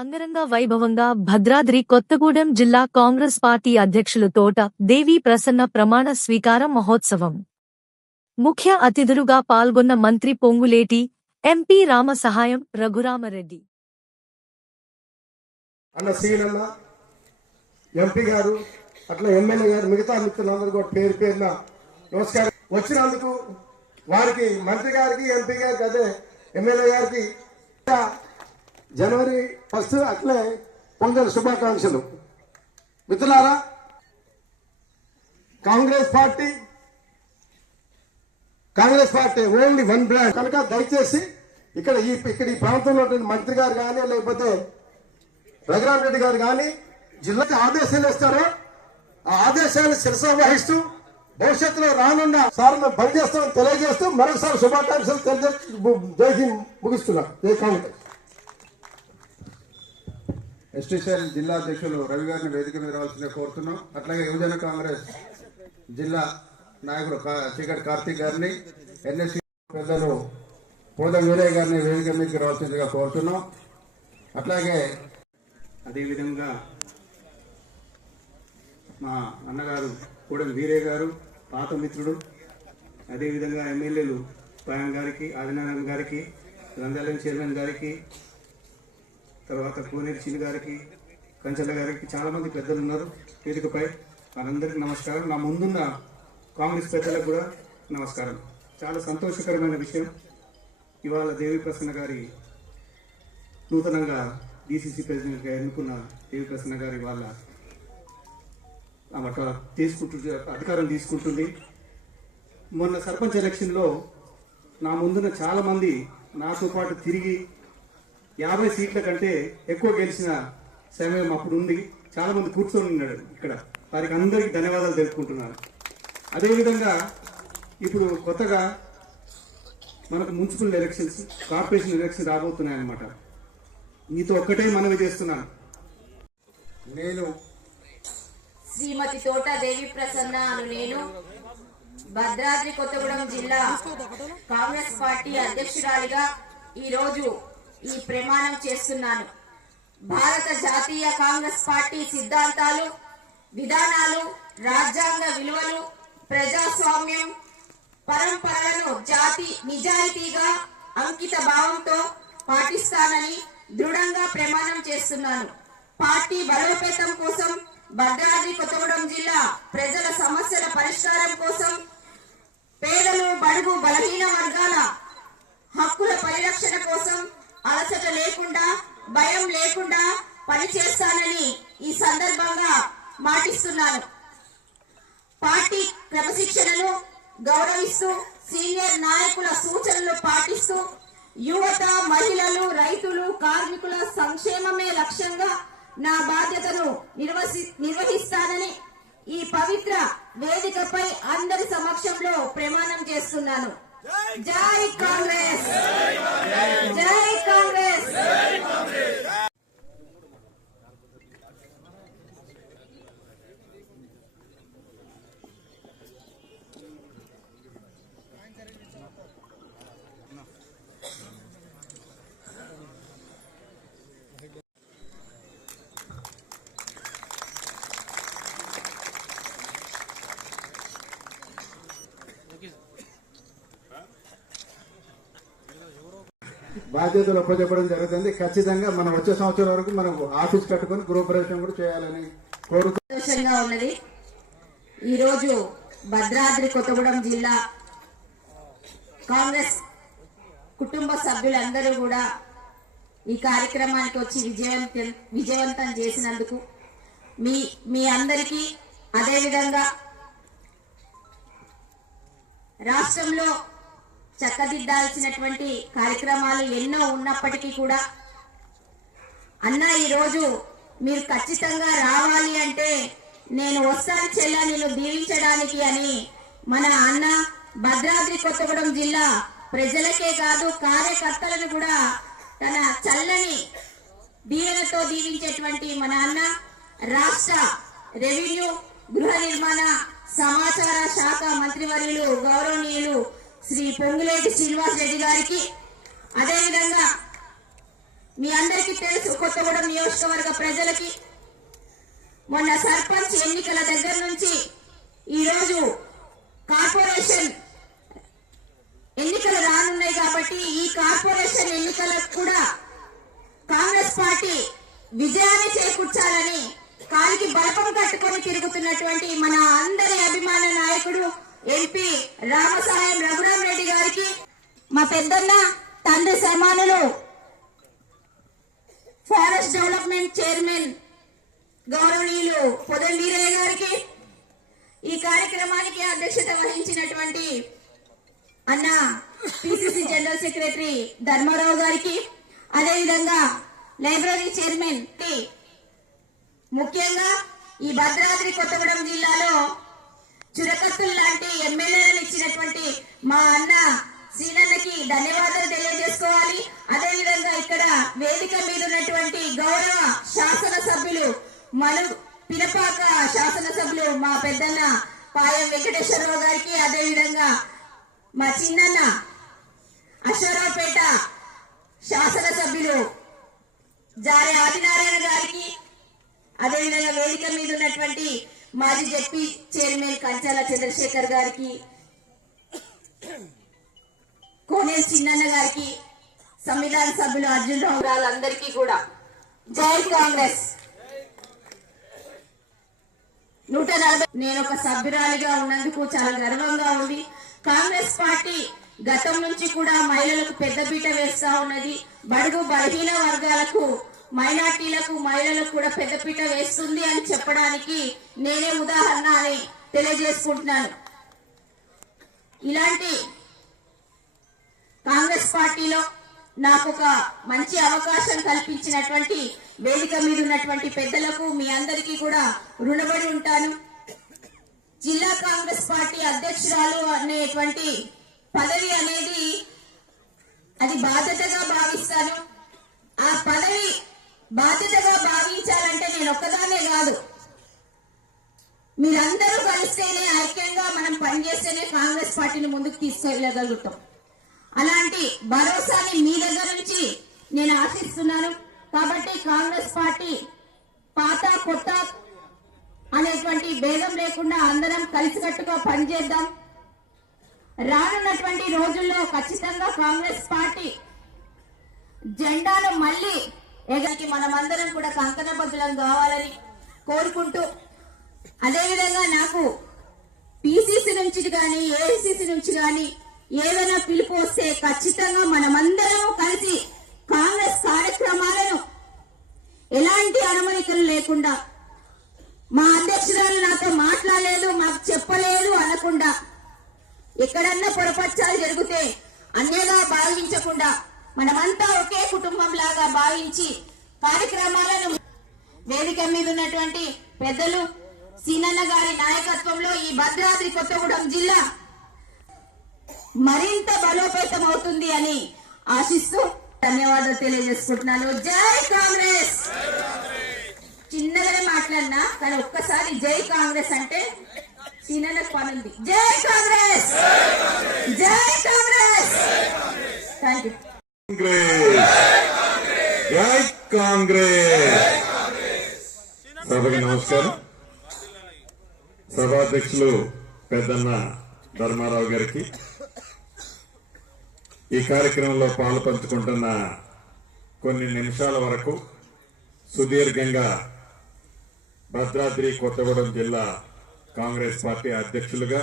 అంగరంగ వైభవంగా భద్రాద్రి కొత్తగూడెం జిల్లా కాంగ్రెస్ పార్టీ అధ్యక్షులు తోట దేవి ప్రసన్న ప్రమాణ స్వీకార మహోత్సవం. ముఖ్య అతిథులుగా పాల్గొన్న మంత్రి పొంగులేటి ఎంపీ రామ సహాయం రఘురామరెడ్డి. ఎంపీ గారు అట్లా ఎమ్మెల్యే గారు మిగతా మిత్రులందరూ కూడా పేరు పేరున నమస్కారం. వచ్చినందుకు వారికి మంత్రి గారికి ఎంపీ గారికి అదే ఎమ్మెల్యే గారికి జనవరి ఫస్ట్ అట్లే పొంగల్ శుభాకాంక్షలు. మిత్రులారా Congress party Congress party only one brand. కనుక దయచేసి ఇక్కడ ఈ ఇక్కడ ఈ ప్రాంతంలో మంత్రి గారు కానీ లేకపోతే రఘురామ్ రెడ్డి గారు కానీ జిల్లాకి ఆదేశాలు ఇస్తారో ఆ ఆదేశాలు శిరస వహిస్తూ భవిష్యత్తులో రానున్న సార్ మేము పనిచేస్తామని తెలియజేస్తూ మరొకసారి శుభాకాంక్షలు తెలియజేస్తూ జై హింద్ ముగిస్తున్నా. జై కాంగ్రెస్. ఎస్టీసీఎల్ జిల్లా అధ్యక్షులు రవి గారిని వేదిక మీద రావాల్సిందిగా కోరుతున్నాం. అట్లాగే యువజన కాంగ్రెస్ జిల్లా నాయకుడు కా- చీకటి కార్తీక్ గారిని ఎన్ఎస్సీ పెద్దలు పోద వీరయ్య గారిని వేదిక మీదకి రావాల్సిందిగా కోరుతున్నాం. అట్లాగే అదేవిధంగా మా అన్నగారు కోడలు వీరే గారు పాత మిత్రుడు అదేవిధంగా ఎమ్మెల్యేలు పాయం గారికి ఆదినారాయణ గారికి గ్రంథాలయం చైర్మన్ గారికి తర్వాత కోనేరు చిన్ని గారికి కంచెల గారికి చాలామంది పెద్దలు ఉన్నారు వేదికపై. వారందరికీ నమస్కారం. నా ముందున్న కాంగ్రెస్ పెద్దలకు కూడా నమస్కారం. చాలా సంతోషకరమైన విషయం. ఇవాళ దేవి ప్రసన్న గారి నూతనంగా డిసిసి ప్రెసిడెంట్గా ఎన్నుకున్న దేవి ప్రసన్న గారి వాళ్ళ ఆమె తీసుకుంటు అధికారం తీసుకుంటుంది. మొన్న సర్పంచ్ ఎలక్షన్లో నా ముందున్న చాలామంది నాతో పాటు తిరిగి యాభై సీట్ల కంటే ఎక్కువ గెలిచిన సమయం అప్పుడు ఉంది చాలామంది కూర్చొని ఉన్నాడు ఇక్కడ. వారికి అందరికీ ధన్యవాదాలు తెలుపుకుంటున్నాను. అదేవిధంగా ఇప్పుడు కొత్తగా మనకు మున్సిపల్ ఎలక్షన్స్ కార్పొరేషన్ ఎలక్షన్ రాబోతున్నాయి అనమాట మీతో ఒక్కటే మనవి చేస్తున్నాను. నేను శ్రీమతి తోట దేవి ప్రసన్న అను నేను భద్రాద్రి కొత్తగూడెం జిల్లా కాంగ్రెస్ పార్టీ అధ్యక్షురాలిగా ఈ రోజు ఈ ప్రమాణం చేస్తున్నాను. భారత జాతీయ కాంగ్రెస్ పార్టీ సిద్ధాంతాలు విధానాలు రాజ్యాంగ విలువలు ప్రజాస్వామ్యం పరంపరలను జాతి నిజాయితీగా అంకిత భావంతో పాటిస్తానని దృఢంగా ప్రమాణం చేస్తున్నాను. పార్టీ బలోపేతం కోసం భద్రాద్రి కొత్తగూడెం జిల్లా ప్రజల సమస్యల పరిష్కారం కోసం పేదలు బడుగు బలహీన వర్గాల హక్కుల పరిరక్షణ కోసం అలసట లేకుండా భయం లేకుండా పనిచేస్తానని ఈ సందర్భంగా మాటిస్తున్నాను. పార్టీ క్రమశిక్షణను గౌరవిస్తూ సీనియర్ నాయకుల సూచనలు పాటిస్తూ యువత మహిళలు రైతులు కార్మికుల సంక్షేమమే లక్ష్యంగా నా బాధ్యతను నిర్వసి నిర్వహిస్తానని ఈ పవిత్ర వేదికపై అందరి సమక్షంలో ప్రమాణం చేస్తున్నాను. జై కాంగ్రెస్! జై కాంగ్రెస్! బాధ్యతలు అప్పచెప్పడం జరుగుతుంది. ఖచ్చితంగా మనం వచ్చే సంవత్సరం వరకు మనం ఆఫీస్ కట్టుకొని గృహప్రవేశం కూడా చేయాలని కోరుతూ ఉన్నది. ఈరోజు భద్రాద్రి కొత్తగూడెం జిల్లా కాంగ్రెస్ కుటుంబ సభ్యులందరూ కూడా ఈ కార్యక్రమానికి వచ్చి విజయవంతం విజయవంతం చేసినందుకు మీ మీ అందరికీ అదేవిధంగా రాష్ట్రంలో చక్కదిద్దాల్సినటువంటి కార్యక్రమాలు ఎన్నో ఉన్నప్పటికీ కూడా అన్న ఈరోజు మీరు ఖచ్చితంగా రావాలి అంటే నేను వస్తాను చెల్ల నేను దీవించడానికి అని మన అన్న భద్రాద్రి కొత్తగూడెం జిల్లా ప్రజలకే కాదు కార్యకర్తలను కూడా తన చల్లని దీవెనతో దీవించేటువంటి మన అన్న రాష్ట్ర రెవెన్యూ గృహ నిర్మాణ సమాచార శాఖ మంత్రివర్యులు గౌరవనీయులు శ్రీ పొంగులేటి శ్రీనివాస్ రెడ్డి గారికి. అదేవిధంగా మీ అందరికీ తెలుసు కొత్తగూడెం నియోజకవర్గ ప్రజలకి. మొన్న సర్పంచ్ ఎన్నికల దగ్గర నుంచి ఈరోజు కార్పొరేషన్ ఎన్నికలు రానున్నాయి కాబట్టి ఈ కార్పొరేషన్ ఎన్నికలకు కూడా కాంగ్రెస్ పార్టీ విజయాన్ని చేకూర్చాలని కాలికి బలపం కట్టుకొని తిరుగుతున్నటువంటి మన అందరి అభిమాన నాయకుడు ఎంపీ రామసాయం రఘురాం రెడ్డి గారికి మా పెద్దన్న తండ్రి సమానులు ఫారెస్ట్ డెవలప్మెంట్ చైర్మన్ గౌరవనీయులు పొదం వీరయ్య గారికి ఈ కార్యక్రమానికి అధ్యక్షత వహించినటువంటి అన్న పిసిసి జనరల్ సెక్రటరీ ధర్మారావు గారికి అదేవిధంగా లైబ్రరీ చైర్మన్ ముఖ్యంగా ఈ భద్రాద్రి కొత్తగూడెం జిల్లాలో చురకత్తులు లాంటి ఎమ్మెల్యేలను ఇచ్చినటువంటి మా అన్న శ్రీనన్నకి ధన్యవాదాలు తెలియజేసుకోవాలి. అదేవిధంగా ఇక్కడ వేదిక మీద ఉన్నటువంటి గౌరవ శాసనసభ్యులు మను పినపాక శాసనసభ్యులు మా పెద్దన్న పాయం వెంకటేశ్వరరావు గారికి అదేవిధంగా మా చిన్నన్న అశ్వరావుపేట శాసనసభ్యులు జారే ఆదినారాయణ గారికి అదేవిధంగా వేదిక మీద ఉన్నటువంటి మాజీ జడ్పీ చైర్మన్ కంచాల చంద్రశేఖర్ గారికి కోనే చిన్నన్న గారికి సంవిధాన సభ్యులు అర్జున్ రావు గారందరికీ కూడా జై కాంగ్రెస్. నూట నలభై నేను ఒక సభ్యురాలిగా ఉన్నందుకు చాలా గర్వంగా ఉంది. కాంగ్రెస్ పార్టీ గతం నుంచి కూడా మహిళలకు పెద్దపీట వేస్తా ఉన్నది. బడుగు బలహీన వర్గాలకు మైనార్టీలకు మహిళలకు కూడా పెద్దపీట వేస్తుంది అని చెప్పడానికి నేనే ఉదాహరణ అని తెలియజేసుకుంటున్నాను. ఇలాంటి కాంగ్రెస్ పార్టీలో నాకు ఒక మంచి అవకాశం కల్పించినటువంటి వేదిక మీద ఉన్నటువంటి పెద్దలకు మీ అందరికీ కూడా రుణపడి ఉంటాను. జిల్లా కాంగ్రెస్ పార్టీ అధ్యక్షురాలు అనేటువంటి పదవి అనేది అది బాధ్యతగా భావిస్తాను. ఆ పదవి బాధ్యతగా భావించాలంటే నేను ఒక్కదానే కాదు. మీరందరూ కలిస్తేనే ఐక్యంగా మనం పనిచేస్తేనే కాంగ్రెస్ పార్టీని ముందుకు తీసుకెళ్ళగలుగుతాం. అలాంటి భరోసాని మీ దగ్గర నుంచి నేను ఆశిస్తున్నాను. కాబట్టి కాంగ్రెస్ పార్టీ పాత కొత్త అనేటువంటి భేదం లేకుండా అందరం కలిసికట్టుగా పనిచేద్దాం. రానున్నటువంటి రోజుల్లో ఖచ్చితంగా కాంగ్రెస్ పార్టీ జెండాను మళ్ళీ ఎగరికి మనమందరం కూడా కంకణబద్ధులం కావాలని కోరుకుంటూ అదేవిధంగా నాకు పిసిసి నుంచి కానీ ఏఐసిసి నుంచి కానీ ఏదైనా పిలుపు వస్తే ఖచ్చితంగా మనమందరం కలిసి కాంగ్రెస్ కార్యక్రమాలను ఎలాంటి అనుమతికలు లేకుండా మా అధ్యక్షురాలు నాతో మాట్లాడలేదు మాకు చెప్పలేదు అనకుండా ఎక్కడన్నా పొరపచ్చాలు జరిగితే అన్యగా భావించకుండా మనమంతా ఒకే కుటుంబం లాగా భావించి కార్యక్రమాలను వేదిక మీద ఉన్నటువంటి పెద్దలు సీనన్న గారి నాయకత్వంలో ఈ భద్రాద్రి కొత్తగూడెం జిల్లా మరింత బలోపేతం అవుతుంది అని ఆశిస్తూ ధన్యవాదాలు తెలియజేసుకుంటున్నాను. జై కాంగ్రెస్! చిన్నగానే మాట్లాడినా కానీ ఒక్కసారి జై కాంగ్రెస్ అంటే సీనన్నకు పనుంది. జై కాంగ్రెస్! జై కాంగ్రెస్! థ్యాంక్ యూ కాంగ్రెస్ జై కాంగ్రెస్! సభకి నమస్కారం. సభాధ్యక్షులు పెద్దన్న ధర్మారావు గారికి ఈ కార్యక్రమంలో పాలు పంచుకుంటున్న కొన్ని నిమిషాల వరకు సుదీర్ఘంగా భద్రాద్రి కొత్తగూడెం జిల్లా కాంగ్రెస్ పార్టీ అధ్యక్షులుగా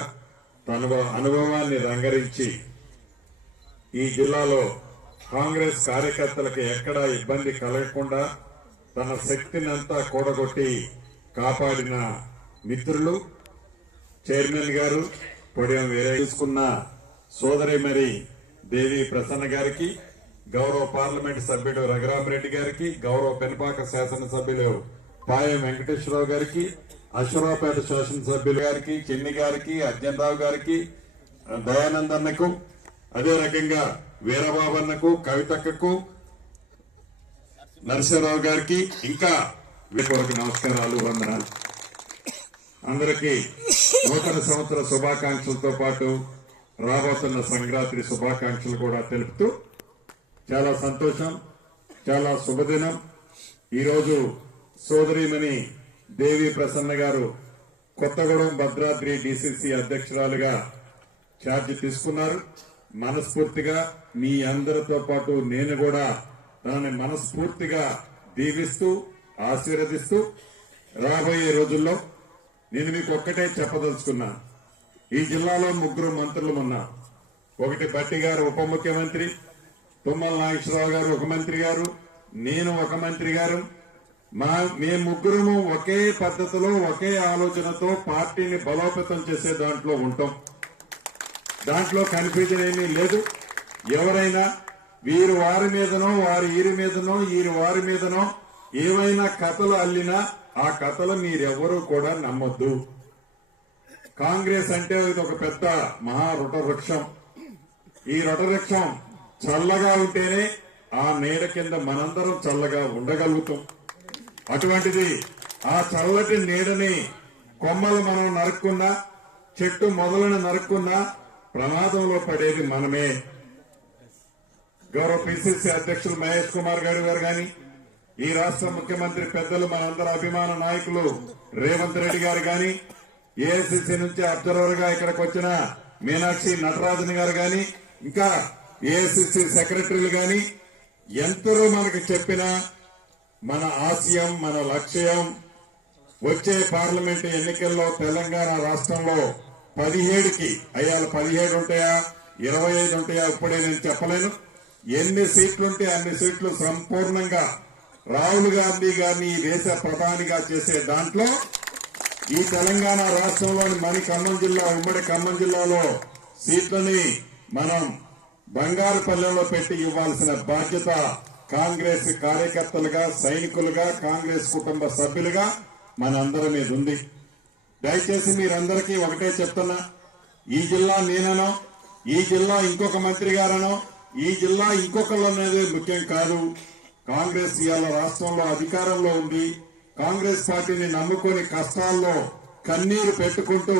తన అనుభవాన్ని రంగరించి ఈ జిల్లాలో కాంగ్రెస్ కార్యకర్తలకు ఎక్కడా ఇబ్బంది కలగకుండా తన శక్తిని అంతా కూడగొట్టి కాపాడిన మిత్రులు చైర్మన్ గారు పొడియం వేరే తీసుకున్న సోదరి మరి దేవి ప్రసన్న గారికి గౌరవ పార్లమెంట్ సభ్యుడు రఘురామరెడ్డి గారికి గౌరవ పెనపాక శాసనసభ్యులు పాయం వెంకటేశ్వరరావు గారికి అశ్వరావుపేట శాసనసభ్యులు గారికి చెన్ని గారికి అర్జునరావు గారికి దయానందన్నకు అదే రకంగా వీరబాబన్నకు కవితక్కకు నరసింహరావు గారికి ఇంకా వీరికి నమస్కారాలు వందనాలు. అందరికీ నూతన సంవత్సర శుభాకాంక్షలతో పాటు రాబోతున్న సంక్రాంతి శుభాకాంక్షలు కూడా తెలుపుతూ చాలా సంతోషం చాలా శుభదినం. ఈరోజు సోదరిమణి దేవి ప్రసన్న గారు కొత్తగూడెం భద్రాద్రి డిసిసి అధ్యక్షురాలుగా ఛార్జ్ తీసుకున్నారు. మనస్ఫూర్తిగా మీ అందరితో పాటు నేను కూడా దాన్ని మనస్ఫూర్తిగా దీవిస్తూ ఆశీర్వదిస్తూ రాబోయే రోజుల్లో నేను మీకు ఒక్కటే చెప్పదలుచుకున్నాను ఈ జిల్లాలో ముగ్గురు మంత్రులు ఉన్నారు. ఒకటి బట్టి గారు ఉప ముఖ్యమంత్రి తుమ్మల నాగేశ్వరరావు గారు ఒక మంత్రి గారు నేను ఒక మంత్రి గారు. మా మేము ముగ్గురము ఒకే పద్ధతిలో ఒకే ఆలోచనతో పార్టీని బలోపేతం చేసే దాంట్లో ఉంటాం. దాంట్లో కన్ఫ్యూజన్ ఏమీ లేదు. ఎవరైనా వీరు వారి మీదనో వారి ఈరి మీదనో వీరి వారి మీదనో ఏవైనా కథలు అల్లినా ఆ కథలు మీరెవరూ కూడా నమ్మొద్దు. కాంగ్రెస్ అంటే ఇది ఒక పెద్ద మహా రుటవృక్షం. ఈ రుటవృక్షం చల్లగా ఉంటేనే ఆ నీడ కింద మనందరం చల్లగా ఉండగలుగుతాం. అటువంటిది ఆ చల్లటి నీడని కొమ్మలు మనం నరుక్కున్నా చెట్టు మొదలను నరుక్కున్నా ప్రమాదంలో పడేది మనమే. గౌరవ పిసిసి అధ్యక్షులు మహేష్ కుమార్ గారు గారు కానీ ఈ రాష్ట్ర ముఖ్యమంత్రి పెద్దలు మనందరి అభిమాన నాయకులు రేవంత్ రెడ్డి గారు కానీ ఏఐసిసి నుంచి అబ్జర్వర్గా ఇక్కడికి వచ్చిన మీనాక్షి నటరాజన్ గారు గాని ఇంకా ఏఐసిసి సెక్రటరీలు గాని ఎంతరో మనకి చెప్పిన మన ఆశయం మన లక్ష్యం వచ్చే పార్లమెంట్ ఎన్నికల్లో తెలంగాణ రాష్ట్రంలో పదిహేడుకి అయ్యాల పదిహేడు ఉంటాయా ఇరవై ఐదు ఉంటాయా ఇప్పుడే నేను చెప్పలేను. ఎన్ని సీట్లుంటే అన్ని సీట్లు సంపూర్ణంగా రాహుల్ గాంధీ గారిని ఈ దేశ ప్రధానిగా చేసే దాంట్లో ఈ తెలంగాణ రాష్ట్రంలోని మన ఖమ్మం జిల్లా ఉమ్మడి ఖమ్మం జిల్లాలో సీట్లని మనం బంగారు పల్లెల్లో పెట్టి ఇవ్వాల్సిన బాధ్యత కాంగ్రెస్ కార్యకర్తలుగా సైనికులుగా కాంగ్రెస్ కుటుంబ సభ్యులుగా మనందరి మీద ఉంది. దయచేసి మీరందరికీ ఒకటే చెప్తున్నా. ఈ జిల్లా నేననో ఈ జిల్లా ఇంకొక మంత్రి గారనో ఈ జిల్లా ఇంకొకళ్ళు అనేది ముఖ్యం కాదు. కాంగ్రెస్ ఇవాళ రాష్ట్రంలో అధికారంలో ఉంది. కాంగ్రెస్ పార్టీని నమ్ముకొని కష్టాల్లో కన్నీరు పెట్టుకుంటూ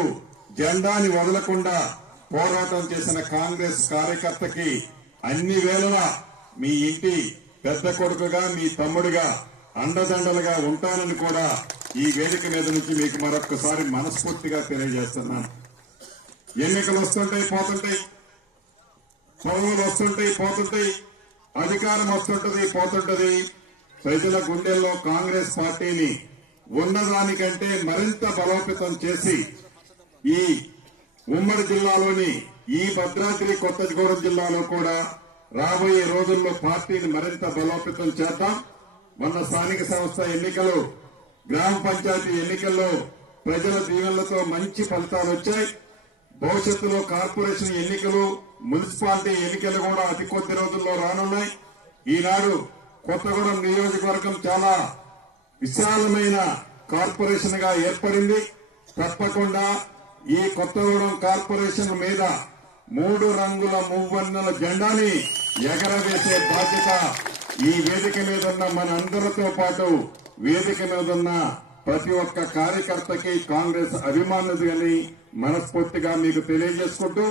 జెండాని వదలకుండా పోరాటం చేసిన కాంగ్రెస్ కార్యకర్తకి అన్ని వేళలా మీ ఇంటి పెద్ద కొడుకుగా మీ తమ్ముడిగా అండదండలుగా ఉంటానని కూడా ఈ వేదిక మీద నుంచి మీకు మరొకసారి మనస్ఫూర్తిగా తెలియజేస్తున్నాను. ఎన్నికలు వస్తుంటాయి పోతుంటాయి. పౌరులు వస్తుంటాయి పోతుంటాయి. అధికారం వస్తుంటది పోతుంటది. ప్రజల గుండెల్లో కాంగ్రెస్ పార్టీని ఉన్నదానికంటే మరింత బలోపేతం చేసి ఈ ఉమ్మడి జిల్లాలోని ఈ భద్రాద్రి కొత్తగూడెం జిల్లాలో కూడా రాబోయే రోజుల్లో పార్టీని మరింత బలోపేతం చేద్దాం. మొన్న స్థానిక సంస్థ ఎన్నికలు గ్రామ పంచాయతీ ఎన్నికల్లో ప్రజల దీవెనలతో మంచి ఫలితాలు వచ్చాయి. భవిష్యత్తులో కార్పొరేషన్ ఎన్నికలు మున్సిపాలిటీ ఎన్నికలు కూడా అతి కొద్ది రోజుల్లో రానున్నాయి. ఈనాడు కొత్తగూడెం నియోజకవర్గం చాలా విశాలమైన కార్పొరేషన్గా ఏర్పడింది. తప్పకుండా ఈ కొత్తగూడెం కార్పొరేషన్ మీద మూడు రంగుల మువ్వన్నెల జెండాని ఎగరవేసే బాధ్యత ఈ వేదిక మీద ఉన్న మన అందరితో పాటు వేదిక మీద ఉన్న ప్రతి ఒక్క కార్యకర్తకి కాంగ్రెస్ అభిమానులని మనస్ఫూర్తిగా మీకు తెలియజేసుకుంటూ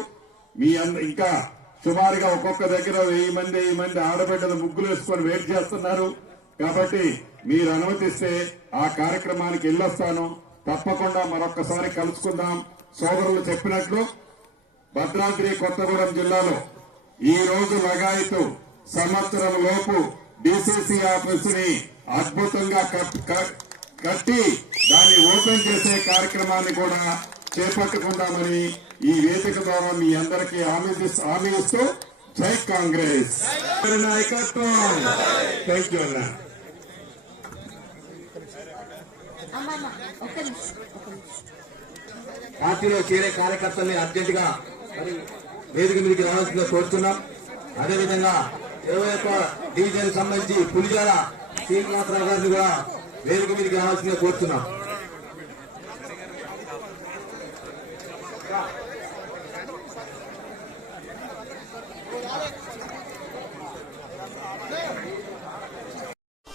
మీ ఇంకా సుమారుగా ఒక్కొక్క దగ్గర వెయ్యి మంది వెయ్యి మంది ఆడబిడ్డలు ముగ్గులు వేసుకొని వెయిట్ చేస్తున్నారు. కాబట్టి మీరు అనుమతిస్తే ఆ కార్యక్రమానికి వెళ్ళొస్తాను. తప్పకుండా మరొక్కసారి కలుసుకుందాం. సోదరులు చెప్పినట్లు భద్రాద్రి కొత్తగూడెం జిల్లాలో ఈ రోజు లగాయతు సంవత్సరం లోపు డిసిసి ఆఫీస్ని అద్భుతంగా కట్- కట్టి దాన్ని ఓపెన్ చేసే కార్యక్రమాన్ని కూడా చేపట్టుకుందామని ఈ వేదిక ద్వారా మీ అందరికీ హామీ హామీ ఇస్తూ జై కాంగ్రెస్. నాయకత్వం. థ్యాంక్ యూ అన్నా. పార్టీలో చేరే కార్యకర్తల్ని అర్జెంట్గా మరి వేదిక మీదకి రావాల్సిందిగా కోరుతున్నాం. అదేవిధంగా ఇరవై ఒక్క డివిజన్ సంబంధించి పులిజాల శ్రీనివాసరావు గారిని కూడా వేదిక మీదకి రావాల్సిందిగా కోరుతున్నాం.